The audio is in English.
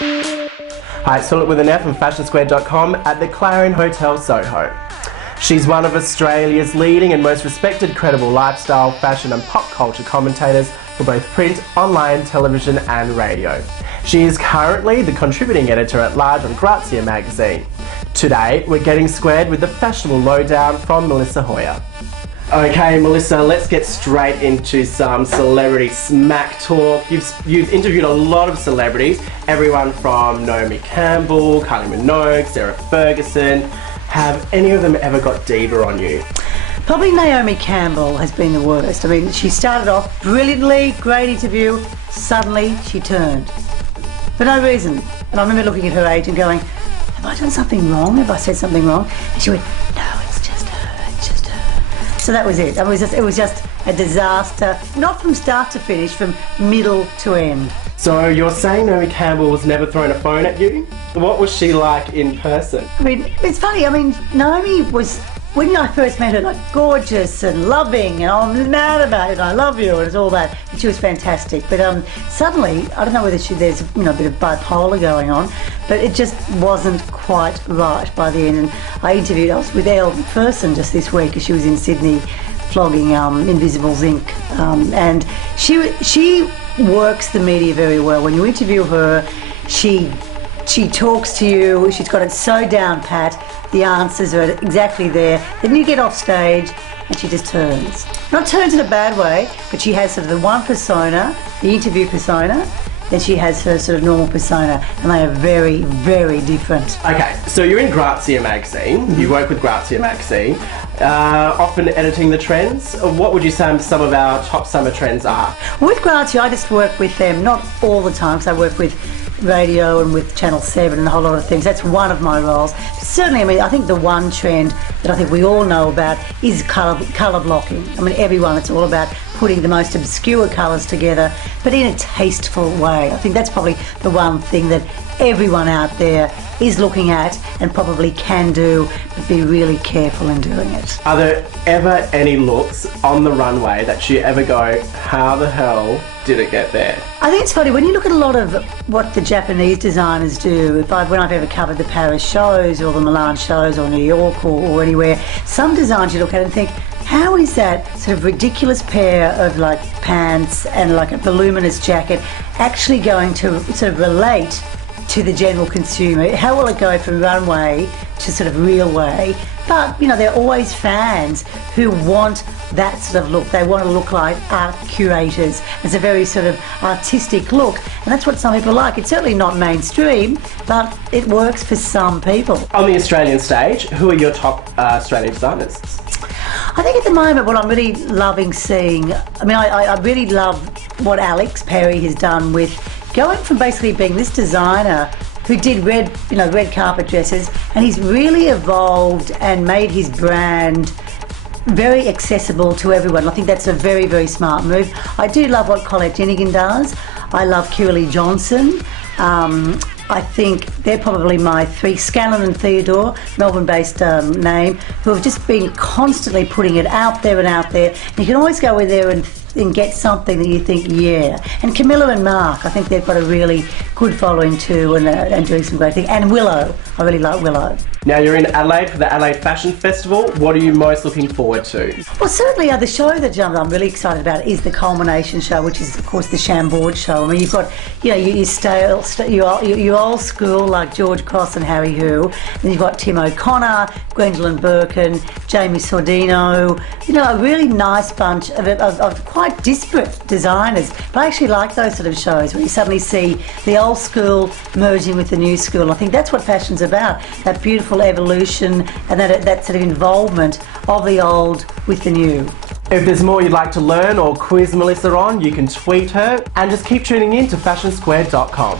Hi, it's Philip with an F from FashionSquared.com at the Clarion Hotel Soho. She's one of Australia's leading and most respected credible lifestyle, fashion and pop culture commentators for both print, online, television and radio. She is currently the contributing editor-at-large on Grazia magazine. Today, we're getting squared with the fashionable lowdown from Melissa Hoyer. Okay, Melissa, let's get straight into some celebrity smack talk. You've interviewed a lot of celebrities, everyone from Naomi Campbell, Kylie Minogue, Sarah Ferguson. Have any of them ever got diva on you? Probably Naomi Campbell has been the worst. I mean, she started off brilliantly, great interview, suddenly she turned. For no reason. And I remember looking at her age and going, have I done something wrong? Have I said something wrong? And she went, no, it's just her, it's just her. So that was it. It was just a disaster, not from start to finish, from middle to end. So you're saying Naomi Campbell was never thrown a phone at you? What was she like in person? I mean, it's funny. I mean, Naomi was, when I first met her, like gorgeous and loving, and I'm mad about it, I love you, and it's all that. And she was fantastic. But suddenly, I don't know whether there's a bit of bipolar going on, but it just wasn't quite right by the end. And I was with Elle Macpherson just this week, because she was in Sydney flogging Invisibles Inc. And she works the media very well. When you interview her, she talks to you, she's got it so down pat, the answers are exactly there. Then you get off stage and she just turns. Not turns in a bad way, but she has sort of the one persona, the interview persona, then she has her sort of normal persona, and they are very, very different. Okay, so you're in Grazia magazine, you work with Grazia magazine, often editing the trends. What would you say some of our top summer trends are? With Grazia, I just work with them, not all the time, because I work with radio and with Channel 7 and a whole lot of things. That's one of my roles. But certainly, I mean, I think the one trend that I think we all know about is colour blocking. I mean, it's all about putting the most obscure colours together, but in a tasteful way. I think that's probably the one thing that everyone out there is looking at and probably can do, but be really careful in doing it. Are there ever any looks on the runway that you ever go, how the hell did it get there? I think it's funny, when you look at a lot of what the Japanese designers do, when I've ever covered the Paris shows or the Milan shows or New York or anywhere, some designs you look at and think, how is that sort of ridiculous pair of like pants and like a voluminous jacket actually going to sort of relate to the general consumer? How will it go from runway to sort of real way? But, there are always fans who want that sort of look. They want to look like art curators. It's a very sort of artistic look, and that's what some people like. It's certainly not mainstream, but it works for some people. On the Australian stage, who are your top Australian designers? I think at the moment what I'm really loving seeing, I really love what Alex Perry has done with going from basically being this designer who did red carpet dresses, and he's really evolved and made his brand very accessible to everyone. I think that's a very, very smart move. I do love what Colette Jenigan does. I love Kirley Johnson. I think they're probably my three. Scanlon and Theodore, Melbourne-based name, who have just been constantly putting it out there and out there. And you can always go in there and get something that you think, yeah. And Camilla and Mark, I think they've got a really good following too, and doing some great things. And Willow, I really like Willow. Now you're in Adelaide for the Adelaide Fashion Festival. What are you most looking forward to? Well, certainly the show that I'm really excited about is the culmination show, which is of course the Chambord show. I mean, you've got you old school like George Cross and Harry Hu, then you've got Tim O'Connor, Gwendolyn Birkin, Jamie Sordino. A really nice bunch of quite disparate designers. But I actually like those sort of shows where you suddenly see the old school merging with the new school. I think that's what fashion's about, that beautiful evolution and that sort of involvement of the old with the new. If there's more you'd like to learn or quiz Melissa on, you can tweet her, and just keep tuning in to FashionSquared.com.